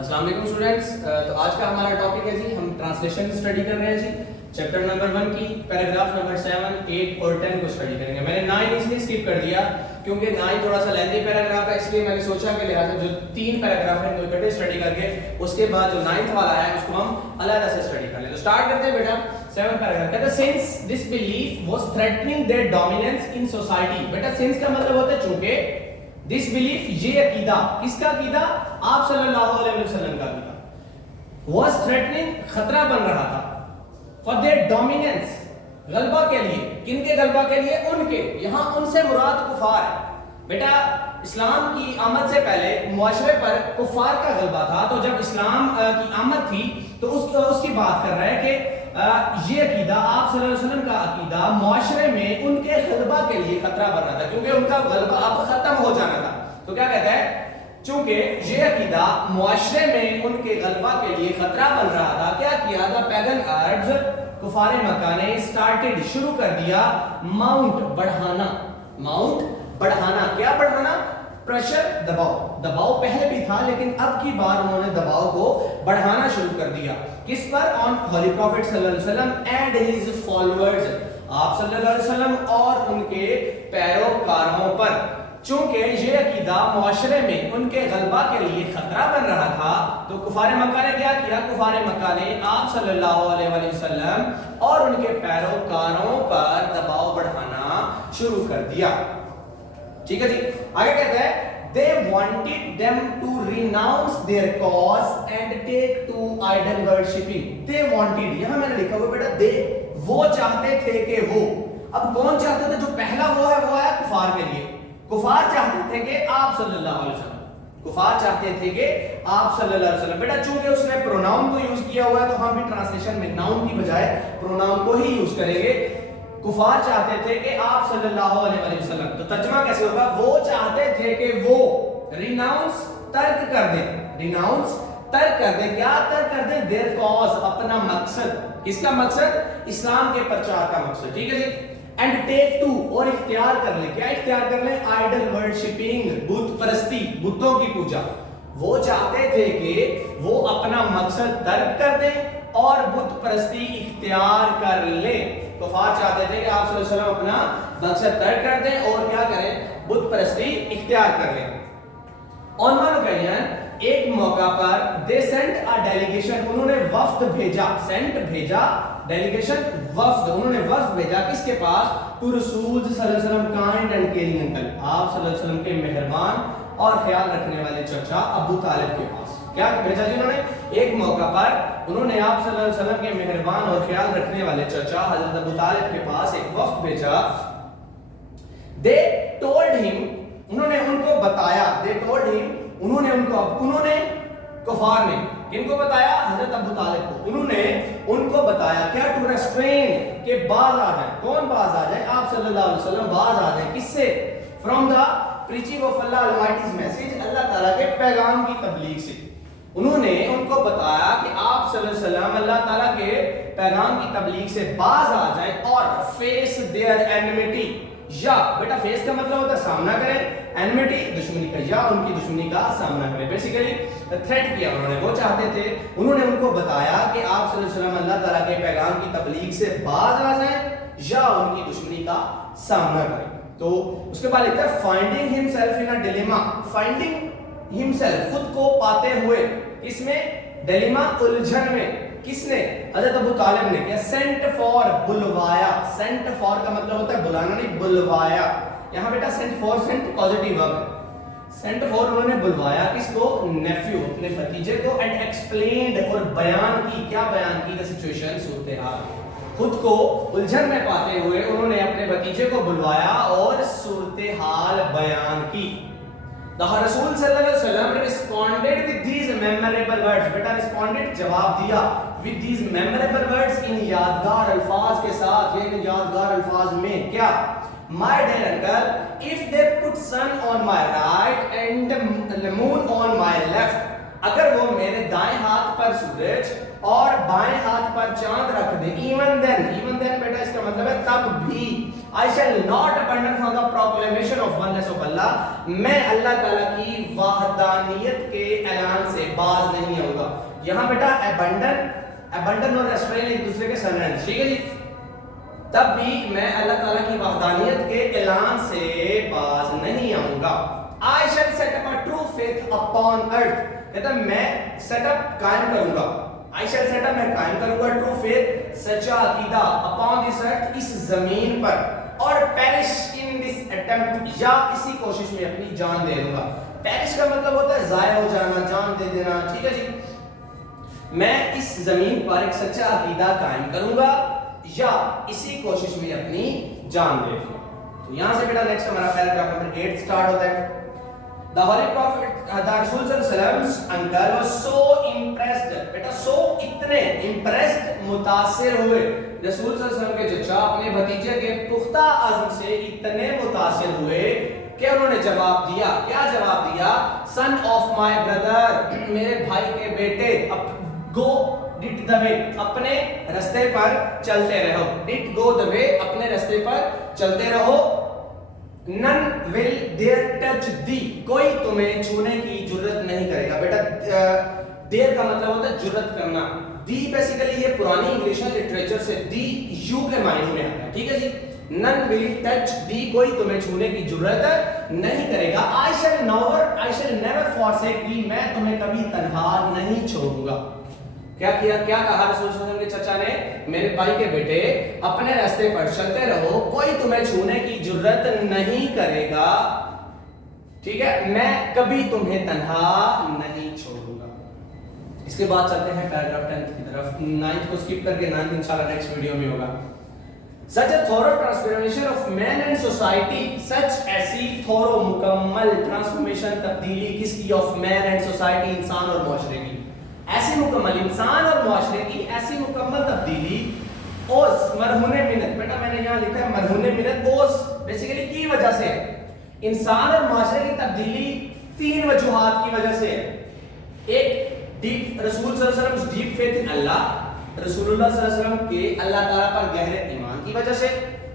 السلام علیکم اسٹوڈینٹس. تو آج کا ہمارا ٹاپک ہے جی، ہم ٹرانسلیشن اسٹڈی کر رہے ہیں جی. چیپٹر نمبر 1 کی پیراگراف نمبر 7, 8 اور 10 کو اسٹڈی کریں گے. میں نے 9 اس لیے اسکپ کر دیا کیونکہ 9 تھوڑا سا لیندی پیراگراف ہے، اس لیے میں نے سوچا کہ لہٰذا جو 3 پیراگراف ہیں ان کو اکٹھے اسٹڈی کر کے اس کے بعد جو 9th والا ہے اس کو ہم علیحدہ سے اسٹڈی کر لیں. تو اسٹارٹ کرتے ہیں بیٹا. 7 پیراگراف کہتا ہے since this belief was threatening their dominance in society. بیٹا سنس کا مطلب ہوتا ہے چونکہ، دس بلیف یہ عقیدہ، کس کا عقیدہ؟ آپ صلی اللہ علیہ وسلم کا عقیدہ. was threatening، خطرہ بن رہا تھا. for their dominance، غلبہ کے لیے. کن کے غلبہ کے لیے؟ ان کے. یہاں ان سے مراد کفار ہے. بیٹا اسلام کی آمد سے پہلے معاشرے پر کفار کا غلبہ تھا، تو جب اسلام کی آمد تھی تو اس کی بات کر رہا ہے کہ یہ عقیدہ، آپ صلی اللہ علیہ وسلم کا عقیدہ معاشرے میں ان کے غلبہ کے لیے خطرہ بن رہا تھا، کیونکہ ان کا غلبہ اب ختم ہو جانا تھا. تو کیا کہتا ہے؟ چونکہ یہ عقیدہ معاشرے میں ان کے غلبہ کے لیے خطرہ بن رہا تھا. کیا کیا تھا؟ پیگن اربز، کفار مکہ نے سٹارٹڈ، شروع کر دیا، ماؤنٹ، بڑھانا. ماؤنٹ، بڑھانا. کیا بڑھانا؟ پریشر، دباؤ. دباؤ پہلے بھی تھا لیکن اب کی بار انہوں نے دباؤ کو بڑھانا شروع کر دیا. کس پر؟ آن ہولی پروفٹ صلی اللہ علیہ وسلم اینڈ ہز فالوورز، آپ صلی اللہ علیہ وسلم اور ان کے پیروکاروں پر. چونکہ یہ عقیدہ معاشرے میں ان کے غلبہ کے لیے خطرہ بن رہا تھا تو کفار مکہ نے کیا کیا؟ کفار مکہ نے آپ صلی اللہ علیہ وسلم اور ان کے پیروکاروں پر دباؤ بڑھانا شروع کر دیا. ٹھیک ہے جی. آگے کہتا ہے they wanted them to renounce their cause and take to idol worshipping. they wanted، یہاں میں نے لکھا ہوا بیٹا they، وہ چاہتے تھے کہ وہ. اب کون چاہتے تھے؟ جو پہلا وہ ہے کفار کے لیے. کفار چاہتے تھے کہ آپ صلی اللہ علیہ وسلم، کفار چاہتے تھے کہ آپ صلی اللہ علیہ وسلم. بیٹا چونکہ اس نے پروناؤن کو یوز کیا ہوا ہے تو ہم بھی ٹرانسلیشن میں ناؤن کی بجائے پروناؤن کو ہی یوز کریں گے. کفار چاہتے تھے کہ آپ صلی اللہ علیہ وسلم، تو ترجمہ کیسے ہوگا؟ وہ چاہتے تھے کہ وہ ریناؤنس، ترک کر دیں. ریناؤنس، ترک کر دیں. کیا ترک کر دیں؟ their cause، اپنا مقصد. کس کا مقصد؟ اسلام کے پرچار کا مقصد. ٹھیک ہے جی. اینڈ ٹیک ٹو، اور اختیار کر لیں. کیا اختیار کر لیں؟ آئیڈل ورشپنگ، بت پرستی، بتوں کی پوجا. وہ چاہتے تھے کہ وہ اپنا مقصد ترک کر دیں اور بت پرستی اختیار کر لیں. کفار چاہتے تھے کہ آپ صلی اللہ علیہ وسلم اپنا مقصد ترک کر دیں اور کیا کریں؟ بت پرستی اختیار کر لیں. On one occasion، ایک موقع پر they sent a delegation، انہوں نے وفد بھیجا. sent بھیجا، delegation وفد. انہوں نے وفد بھیجا کس کے پاس؟ to رسول صلی اللہ علیہ وسلم kind and caring uncle، آپ صلی اللہ علیہ وسلم کے مہربان اور خیال رکھنے والے چچا ابو طالب کے پاس. کیا بھیجا جی انہوں نے؟ ایک موقع پر انہوں نے آپ صلی اللہ علیہ وسلم کے مہربان اور خیال رکھنے والے چچا حضرت ابو طالب کے پاس ایک وفد بھیجا. they told him، انہوں نے ان کو بتایا. they told him، انہوں نے کفار نے کن کو بتایا؟ حضرت ابو طالب کو. انہوں نے ان کو بتایا کیا؟ ٹو ریسٹرین، کہ باز آ جائیں. کون باز آ جائیں؟ آپ صلی اللہ علیہ وسلم باز آ جائیں. کس سے؟ From the preaching of Allah Almighty's message, اللہ تعالیٰ کے پیغام کی تبلیغ سے. انہوں نے ان کو بتایا کہ آپ صلی اللہ علیہ وسلم اللہ تعالیٰ کے پیغام کی تبلیغ سے باز آ جائیں اور فیس دیئر اینمیٹی، یا بیٹا فیس کا مطلب ہوتا ہے سامنا کریں، اینمیٹی دشمنی کا، یا ان کی دشمنی کا سامنا کریں. بیسیکلی تھریٹ کیا انہوں نے. وہ چاہتے تھے، انہوں نے ان کو بتایا کہ آپ صلی اللہ علیہ وسلم اللہ تعالیٰ کے پیغام کی تبلیغ سے باز آ جائیں یا ان کی دشمنی کا سامنا کریں. تو اس کے بعد لکھتا ہے finding himself in a dilemma. Finding himself, خود کو پاتے ہوئے. کس میں؟ ڈیلیما، الجھن میں. کس نے؟ حضرت ابو طالب نے. کیا؟ سینٹ فار، بلوایا. سینٹ فار کا مطلب ہوتا ہے بلانا، نہیں بلوایا. یہاں بیٹا sent for, sent positive verb ہے. سینٹ فار، انہوں نے بلوایا کس کو؟ نیفیو، اپنے بھتیجے کو. اینڈ ایکسپلینڈ، اور بیان کی. کیا بیان کی؟ دا سچویشن، صورتحال. خود کو الجھن میں پاتے ہوئے انہوں نے اپنے بھتیجے کو بلوایا اور صورتحال بیان کی. The رسول صلی اللہ علیہ وسلم responded with these memorable words. Beta responded جواب دیا with these memorable words، ان یادگار الفاظ کے ساتھ، یہ ان یادگار الفاظ میں. کیا؟ My dear uncle، if they put sun on my right and the moon on my left، اگر وہ میرے دائیں ہاتھ پر سورج اور بائیں ہاتھ پر چاند رکھ دیں. even then بیٹا اس کا مطلب ہے تب بھی. I shall not abandon from the proclamation of oneness of Allah. میں اللہ تعالیٰ کی وحدانیت کے اعلان سے باز نہیں آؤں گا. یہاں بیٹا abandon اور restrain ایک دوسرے کے synonyms, ٹھیک ہے جی. تب بھی میں اللہ تعالیٰ کی وحدانیت کے اعلان سے باز نہیں آؤں گا. I shall set up a true faith upon earth. کہتا ہے میں سیٹ اپ قائم کروں گا. I shall set up, میں قائم کروں گا true faith, سچا عقیدہ upon this earth, اس زمین پر, اور perish in this attempt, یا اسی کوشش میں اپنی جان دے دوں گا. perish کا مطلب ہوتا ہے ضائع ہو جانا, جان دے دینا, ٹھیک ہے جی. میں اس زمین پر ایک سچا عقیدہ قائم کروں گا یا اسی کوشش میں اپنی جان دے دوں گا. تو یہاں سے بیٹا نیکسٹ ہمارا پیراگراف نمبر 8 سٹارٹ ہوتا ہے. The Holy Prophet, the Rasul sallallahu alaihi wasallam's uncle was so impressed, beta so اتنے impressed, متاثر ہوئے. رسول صلی اللہ علیہ وسلم کے چچا اپنے بھتیجے کے پختہ عزم سے اتنے متاثر ہوئے کہ انہوں نے جواب دیا. کیا جواب دیا؟ Son of my brother, میرے بھائی کے بیٹے, go did the way, اپنے رستے پر چلتے رہو. did go the way, اپنے رستے پر چلتے رہو. none will dare touch thee, کوئی تمہیں چھونے کی جرت نہیں کرے گا. بیٹا dare کا مطلب ہوتا ہے جرت کرنا. دی بیسیکلی یہ پرانی انگلش لٹریچر سے دی یو کے معنی میں آتا ہے, ٹھیک ہے جی. none will touch thee, کوئی تمہیں چھونے کی جرت نہیں کرے گا. I shall never forsake thee, میں تمہیں کبھی تنہا نہیں چھوڑوں گا. کیا کہا رسول صلی اللہ علیہ وسلم کے چچا نے؟ میرے بھائی کے بیٹے اپنے راستے پر چلتے رہو, کوئی تمہیں چھونے کی جرت نہیں کرے گا, ٹھیک ہے, میں کبھی تمہیں تنہا نہیں چھوڑوں گا. اس کے بعد چلتے ہیں پیراگراف 10 کی طرف. 9 کو سکپ کر کے 9 انشاءاللہ نیکسٹ ویڈیو میں ہوگا. such a thorough transformation of man and society, such ایسی thorough مکمل transformation تبدیلی کس کی؟ of man and society, انسان اور معاشرے کی. ایسی مکمل انسان اور معاشرے کی ایسی مکمل تبدیلی اوز مرہون منت, بیٹا میں نے یہاں لکھا ہے مرہون منت, اوز بیسیکلی کی وجہ سے. انسان اور معاشرے کی تبدیلی 3 وجوہات کی وجہ سے ہے. ایک ڈیپ رسول صلی اللہ علیہ وسلم ڈیپ فیتھ ان اللہ, رسول اللہ صلی اللہ علیہ وسلم کے اللہ تعالیٰ پر گہرے ایمان کی وجہ سے.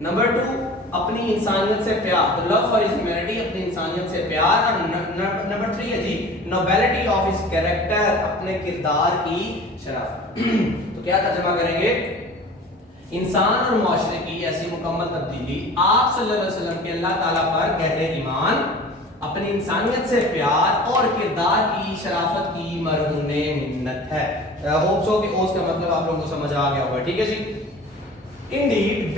نمبر 2 اپنی انسانیت سے پیار, لو فار ہز ہیومینٹی, اپنی انسانیت سے پیار. اور نمبر 3 ہے جی نوبیلٹی آف ہز کیریکٹر, اپنے کردار کی شرافت. تو کیا ترجمہ کریں گے؟ انسان اور معاشرے کی ایسی مکمل تبدیلی آپ صلی اللہ علیہ وسلم کے اللہ تعالیٰ پر گہرے ایمان, اپنی انسانیت سے پیار اور کردار کی شرافت کی مرہون منت ہے. ہوپ سو کہ اوز کا مطلب آپ لوگوں کو سمجھ آ گیا ہوگا, ٹھیک ہے جی. Indeed,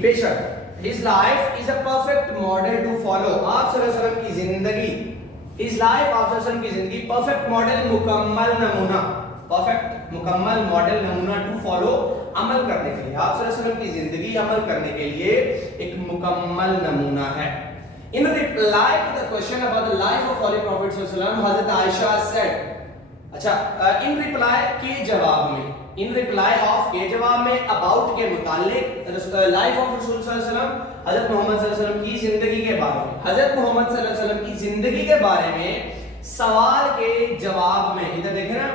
بے شک, his life is a perfect model to follow. آپ صلی اللہ علیہ وسلم کی زندگی, his life, آپ صلی اللہ علیہ وسلم کی زندگی perfect model, مکمل نمونہ, perfect مکمل ماڈل نمونہ to follow, عمل کرنے کے لیے. آپ صلی اللہ علیہ وسلم کی زندگی عمل کرنے کے لیے ایک مکمل نمونہ ہے. In reply to the question about the life of Holy Prophet صلی اللہ علیہ وسلم, حضرت عائشہ said, اچھا in reply کے جواب میں, in reply of کے جواب میں, about کے متعلق, life of رسول صلی اللہ علیہ وسلم, حضرت محمد صلی اللہ علیہ وسلم کی زندگی کے بارے میں, حضرت محمد صلی اللہ علیہ وسلم کی زندگی کے بارے میں سوال کے جواب میں, ادھر دیکھیں نا,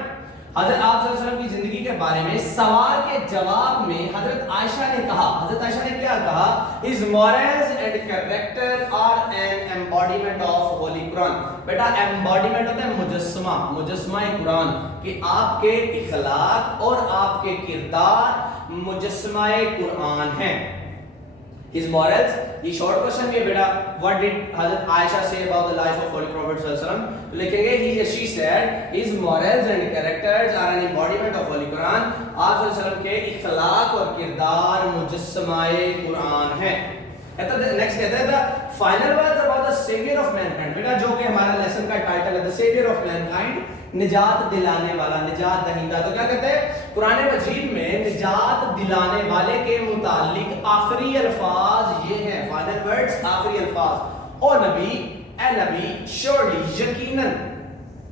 حضرت آپ صلی اللہ علیہ وسلم کی زندگی کے بارے میں سوال کے جواب میں حضرت عائشہ نے کہا, حضرت عائشہ نے کیا کہا؟ His morals and character are an embodiment of Holy Quran. Beta embodiment ہوتا ہے مجسمہ, مجسمہ قرآن, کہ آپ کے اخلاق اور آپ کے کردار مجسمہ قرآن ہیں. His morals, یہ short question بھی ہے بیٹا, what did حضرت عائشہ say about the life of Holy Prophet صلی اللہ علیہ وسلم, لکھیں گے she said his morals and characters are an embodiment of Holy Quran. آپ صلی اللہ علیہ وسلم کے اخلاق اور کردار مجسمہ قرآن ہیں. نیکسٹ کہتا ہے the final words about the savior of mankind, بیٹا جو کہ ہمارا لیسن کا ٹائٹل ہے the savior of mankind, نجات دلانے والا, نجات دہندہ. تو کیا کہتے ہیں قرآن مجید میں نجات دلانے والے کے متعلق آخری الفاظ یہ ہیں, فائنل ورڈز, آخری الفاظ, او نبی, اے نبی, surely, یقیناً,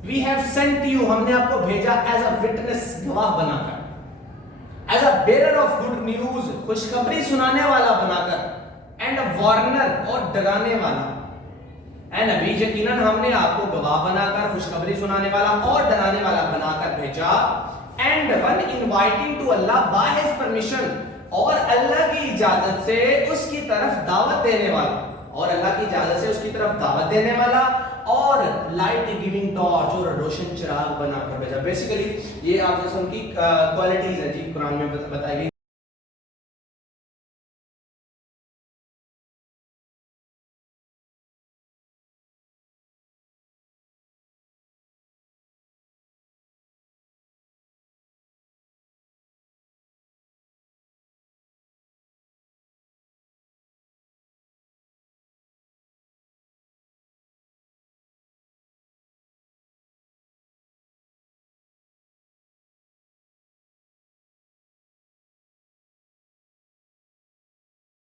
we have sent you, ہم نے آپ کو بھیجا as a witness, گواہ بنا کر, as a bearer of good news, خوشخبری سنانے والا بنا کر, and a warner, اور ڈرانے والا. اے نبی, یقیناً ہم نے آپ کو گواہ بنا کر, خوشخبری سنانے والا اور ڈرانے والا بنا کر بھیجا. And one inviting to Allah by his permission, اور اللہ کی اجازت سے اس کی طرف دعوت دینے والا، اور اللہ کی اجازت سے اس کی طرف دعوت دینے والا، اور لائٹ گیونگ ٹارچ، اور روشن چراغ بنا کر بھیجا. بیسیکلی یہ آپ جیسے ان کی کوالٹیز ہیں جی قرآن میں بتائی گئی.